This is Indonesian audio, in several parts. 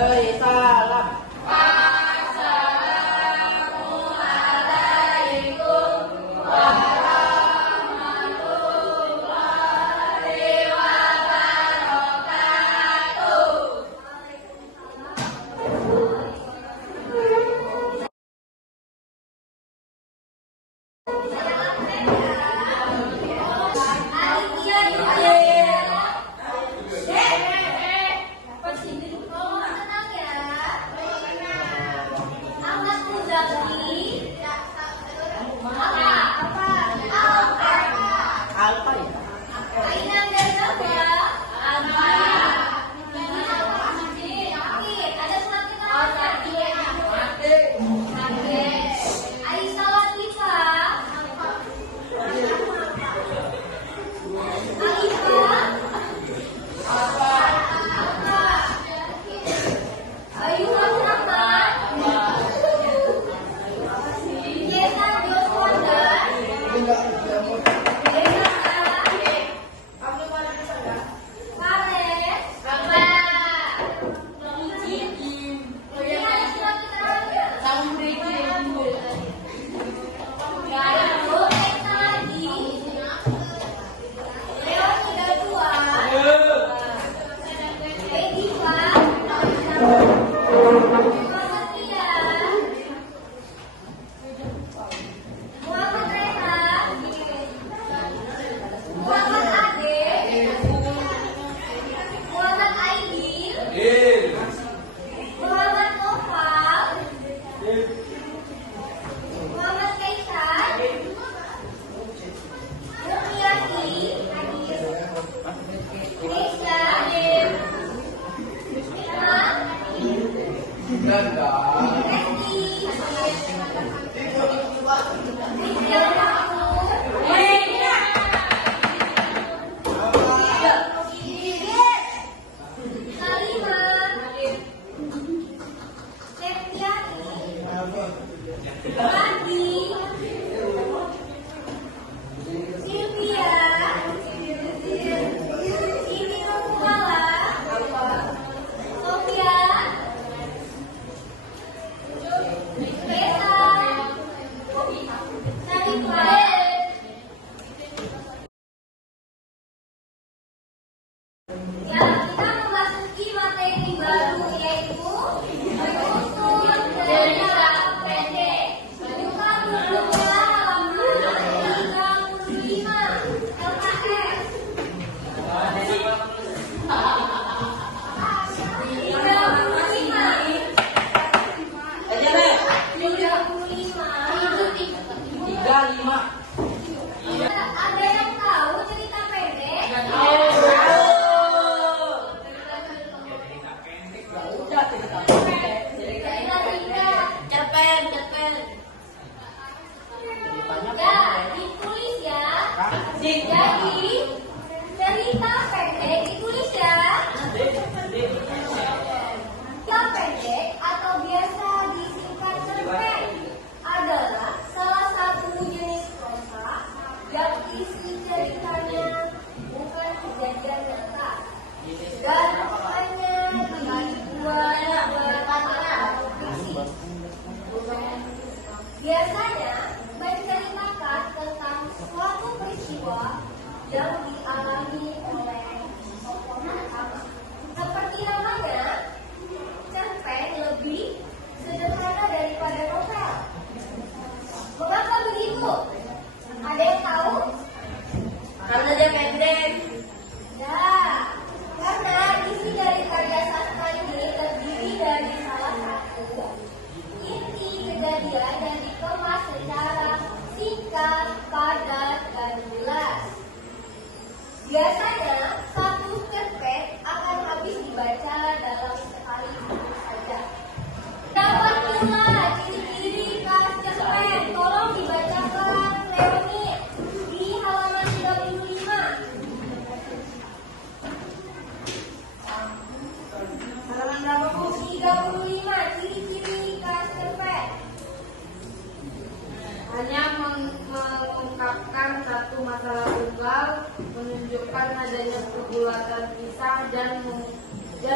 Beri salam. Apa ya?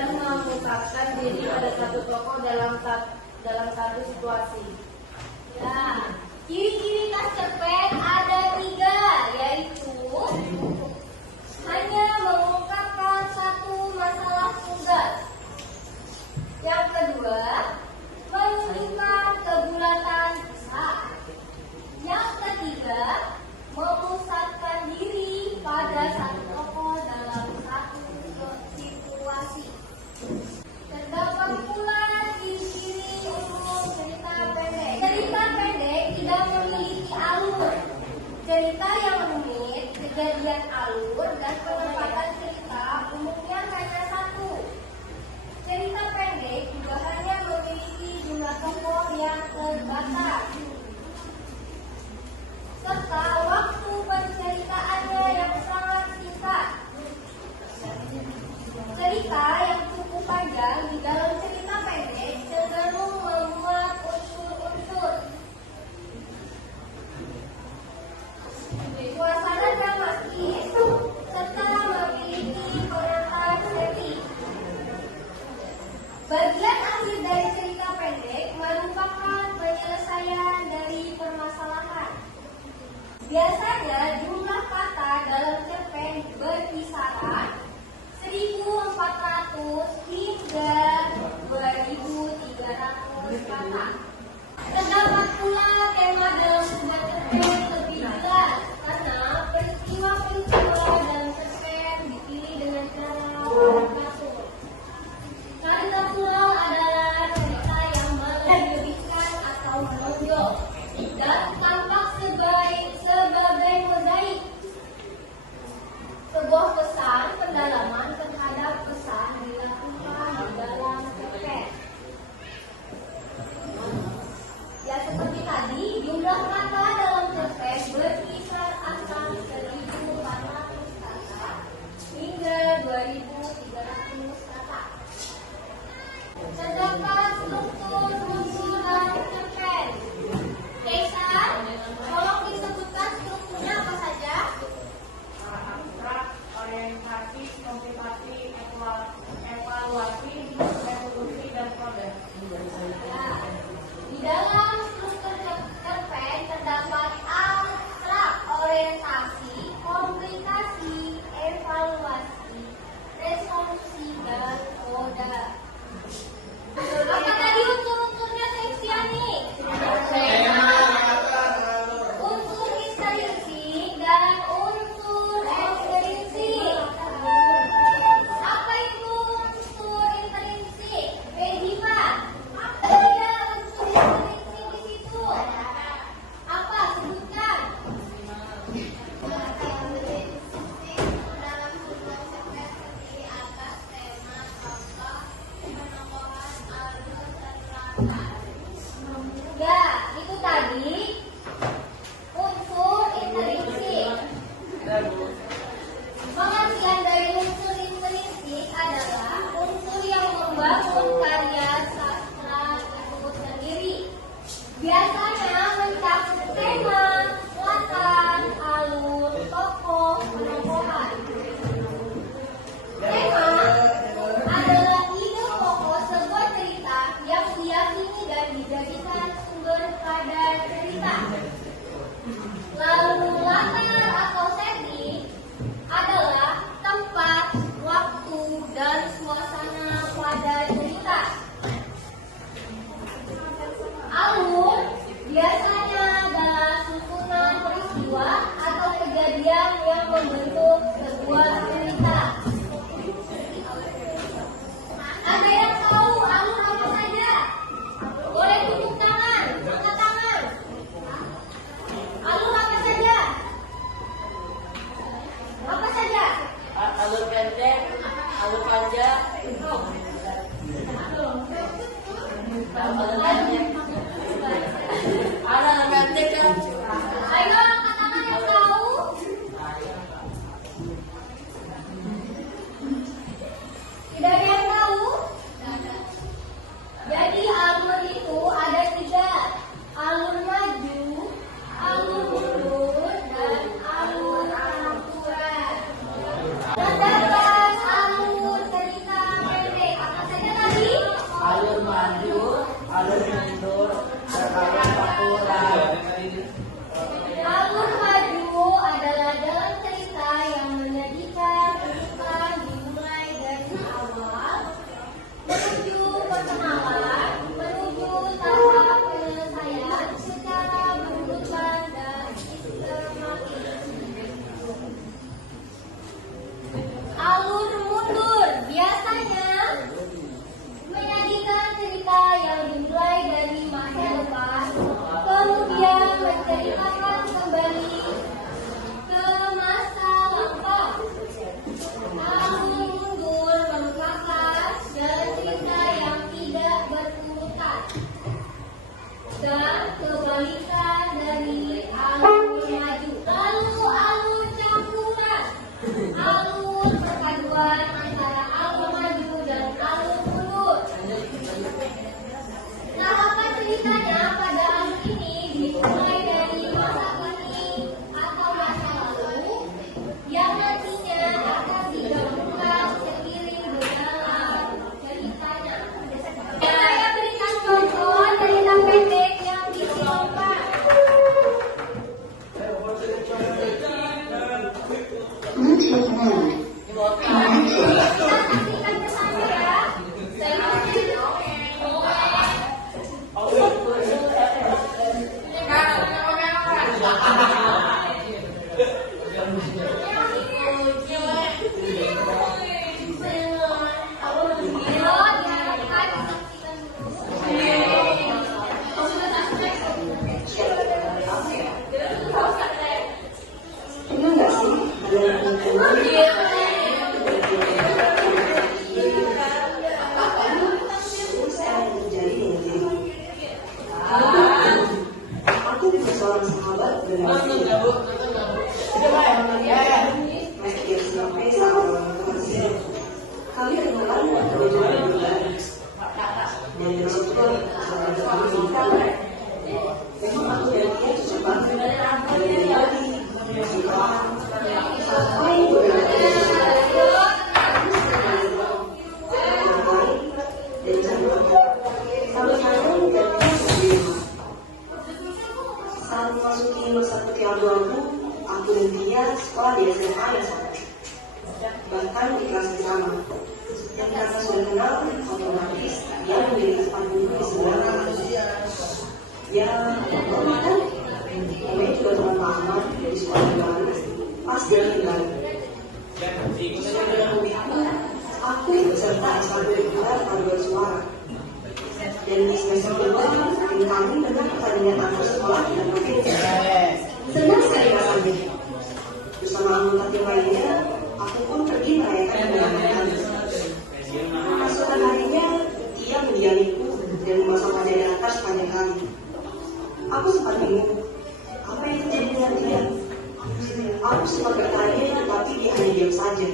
dan mengungkapkan diri pada satu tokoh dalam satu situasi. Ya, ciri-ciri tas cerpen ada 3, yaitu hanya mengungkapkan satu masalah tunggal. Yang kedua, menunjukkan kebulatan besar. Yang ketiga, memusatkan diri pada satu tokoh dalam satu situasi. Terdapat pula ciri-ciri umum cerita pendek. Cerita pendek tidak memiliki alur. Cerita yang rumit, kejadian alur, dan penempatan cerita umumnya hanya satu. Cerita pendek juga hanya memiliki jumlah tokoh yang terbatas, serta waktu penceritaannya yang sangat singkat. Cerita yang cukup panjang di dalam cerita pendek cenderung memuat unsur-unsur suasana dramatis serta memiliki pengantar setting. Bagian akhir dari cerita pendek merupakan penyelesaian dari permasalahan. Biasanya jumlah kata dalam cerpen berkisaran 1.400 hingga 2.300 kata. Terdapat pula tema dalam sebuah cerpen lebih jelas karena peristiwa-peristiwa dalam cerpen dipilih dengan cara teratur. Karikatur adalah cerita yang melebihkan atau menonjol dan tampak sebagai mozaik. Sebuah pesan pendalaman terhadap pesan dilakukan di dalam cerpen. Ya, seperti tadi, jumlah kata dalam cerpen berkisar antara 1.400 kata hingga 2.300 kata. Terdapat struktur dalam cerpen. Kaisar, tolong disebutkan strukturnya apa saja? Abstrak, orientasi, motivasi, evaluasi, evolusi, dan kode. Ya. Di dalam struktur cerpen terdapat abstrak, orientasi, komplikasi, evaluasi, resolusi, dan kode. Apa tadi unsur-unsurnya Septiani? Unsur intrinsik dan unsur ekstrinsik. Apa itu unsur intrinsik? Bagaimana? Apa ya unsur intrinsik di situ? Apa? Sebutkan. Dalam sebuah cerpen terdiri atas tema, tokoh, penokohan, alur, dan latar. Ya, itu tadi unsur intrinsik. Pengertian dari unsur intrinsik adalah unsur yang membangun karya sastra itu sendiri. Biasanya mencakup tema, latar, alur, tokoh, penokohan. Tema adalah ide pokok sebuah cerita yang diyakini dan dijadikan sumber pada cerita. Lalu latar atau setting adalah tempat, waktu, dan suasana pada cerita. Alur biasanya adalah susunan peristiwa atau kejadian yang membentuk sebuah cerita. Ada yang tahu alur apa saja? Boleh tunjuk tangan, angkat tangan. Alur apa saja? Apa saja? Alur pendek, alur panjang, alur pendek. Alur pendek kan? Ayo angkat tangan yang tahu. Tidak ada yang tahu? Jadi alur itu ada 3. Alur maju, alur mundur, dan alur campuran. Terdapat alur cerita pendek. Alur maju adalah jalan cerita yang menyedihkan kehidupan dimulai dari awal menuju perkenalan, menuju tahap penyelesaian secara berurutan dan sistematis. Alur mundur biasanya menyajikan cerita yang dimulai dari masa depan, kemudian menceritakan kembali ke masa lampau. Alur mundur merupakan jalan cerita yang tidak berurutan dan kebalikan dari alur maju. Lalu alur campuran, alur perpaduan antara alur maju dan alur mundur. Tahapan ceritanya pada alur ini dimulai dari masa kini atau masa lalu yang nantinya akan digabungkan seiring berjalan ceritanya. Saya berikan contoh cerita pendek yang dikelompok. Saksikan bersama ya. Pernah nggak sih aku juga seorang sahabat dengan meski sampai seorang kekasih kami kenalan berjalan bulan dan disitulah memang aku dan dia cocok banget sampai beberapa dan saat memasuki masa putih abu-abu, aku dan dia sekolah di SMA yang sama, bahkan di kelas yang sama. Dan karena sudah kenal, otomatis dia menjadi tempat duduk di sebelah kanan. Ya, kan? Namanya juga teman lama di sekolah baru, pasti kenal. Sesuai dengan hobiku, aku ikut serta ekstrakurikuler paduan suara. Dan di semester kedua, tim kami pernah pertandingan antar sekolah dan provinsi. Senang sekali rasanya. Bersama anggota tim lainnya, aku pun pergi merayakan kemenangan kami. Keesokan harinya, ia mendiamiku dan memasang wajah di atas sepanjang kami. Aku sempat bingung, apa yang terjadi dengan dia? Aku sempat bertanya, tapi dia hanya diam saja.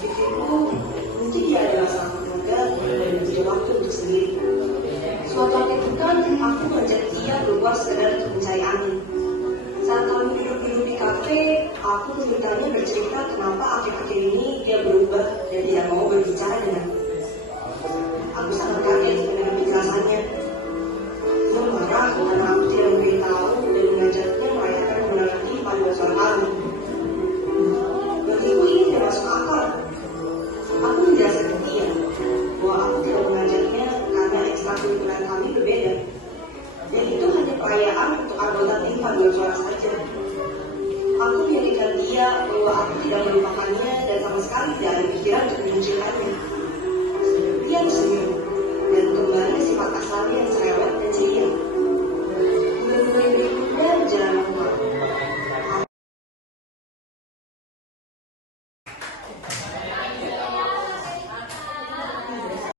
Pikirku, mungkin dia adalah sang keluarga dan butuh waktu untuk sendiri. Suatu waktu kan, aku mengajak dia keluar sekedar untuk mencari angin. Saat kami duduk-duduk di kafe, aku memintanya bercerita kenapa akhir-akhir ini